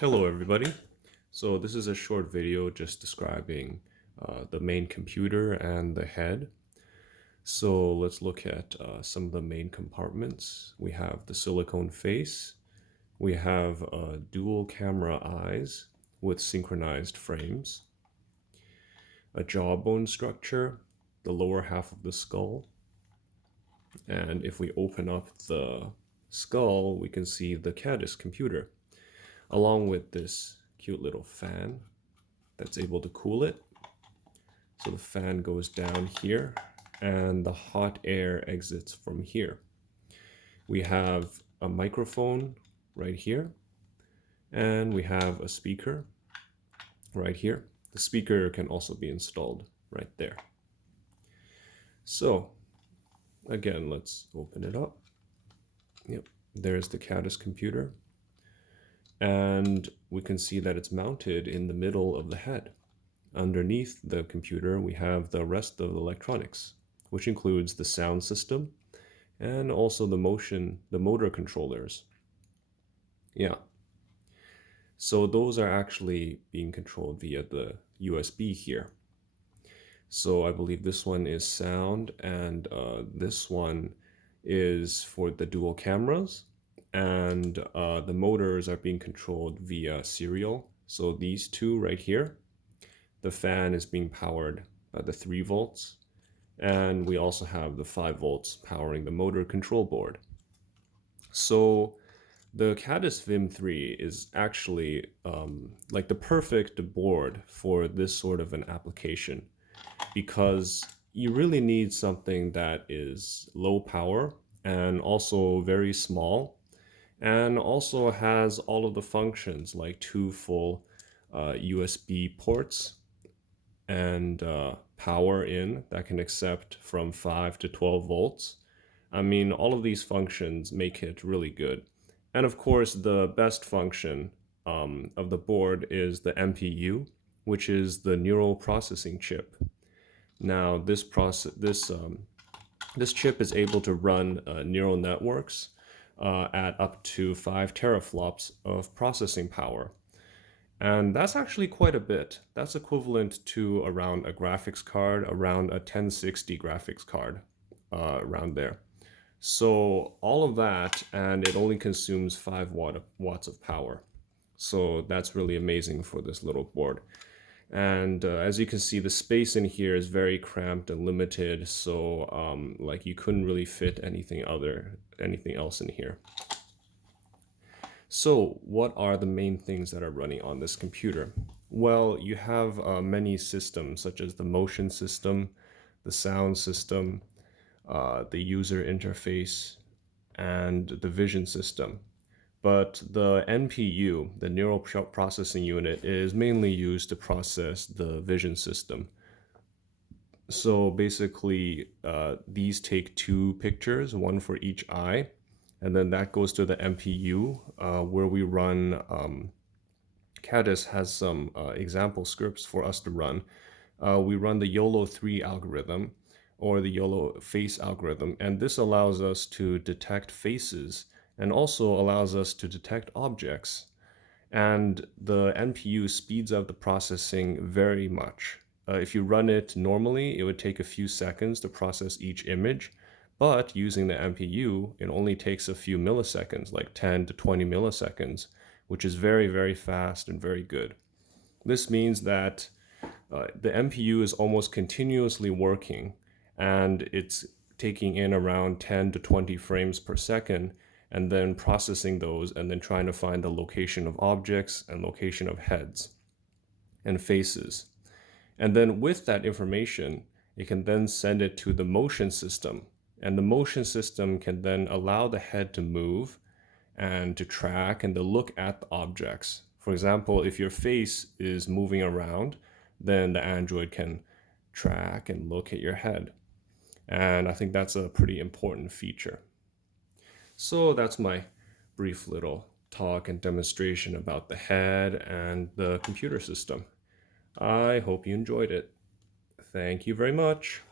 Hello everybody. So this is a short video just describing the main computer and the head. So let's look at some of the main compartments. We have the silicone face. We have dual camera eyes with synchronized frames. A jawbone structure, the lower half of the skull. And if we open up the skull, we can see the Khadas computer, along with this cute little fan that's able to cool it. So the fan goes down here and the hot air exits from here. We have a microphone right here and we have a speaker right here. The speaker can also be installed right there. So again, let's open it up. Yep, there's the Khadas computer. And we can see that it's mounted in the middle of the head. Underneath the computer, we have the rest of the electronics, which includes the sound system and also the motor controllers. Yeah. So those are actually being controlled via the USB here. So I believe this one is sound and this one is for the dual cameras. And the motors are being controlled via serial. So these two right here, the fan is being powered by the 3 volts. And we also have the 5 volts powering the motor control board. So the Khadas Vim3 is actually like the perfect board for this sort of an application, because you really need something that is low power and also very small, and also has all of the functions like 2 full USB ports and power in that can accept from 5 to 12 volts. I mean, all of these functions make it really good. And of course, the best function of the board is the NPU, which is the neural processing chip. Now, this chip is able to run neural networks at up to 5 teraflops of processing power. And that's actually quite a bit. That's equivalent to around a graphics card, around a 1060 graphics card, around there. So all of that, and it only consumes 5 watts of power. So that's really amazing for this little board. And as you can see, the space in here is very cramped and limited. So like you couldn't really fit anything else in here. So what are the main things that are running on this computer? Well, you have many systems such as the motion system, the sound system, the user interface, and the vision system. But the NPU, the neural processing unit, is mainly used to process the vision system. So basically, these take 2 pictures, one for each eye, and then that goes to the NPU, where we run. Khadas has some example scripts for us to run. We run the YOLO3 algorithm, or the YOLO face algorithm, and this allows us to detect faces and also allows us to detect objects. And the NPU speeds up the processing very much. If you run it normally, it would take a few seconds to process each image, but using the NPU, it only takes a few milliseconds, like 10 to 20 milliseconds, which is very, very fast and very good. This means that the NPU is almost continuously working, and it's taking in around 10 to 20 frames per second, and then processing those, and then trying to find the location of objects and location of heads and faces. And then with that information, it can then send it to the motion system. And the motion system can then allow the head to move and to track and to look at the objects. For example, if your face is moving around, then the Android can track and look at your head. And I think that's a pretty important feature. So that's my brief little talk and demonstration about the head and the computer system. I hope you enjoyed it. Thank you very much.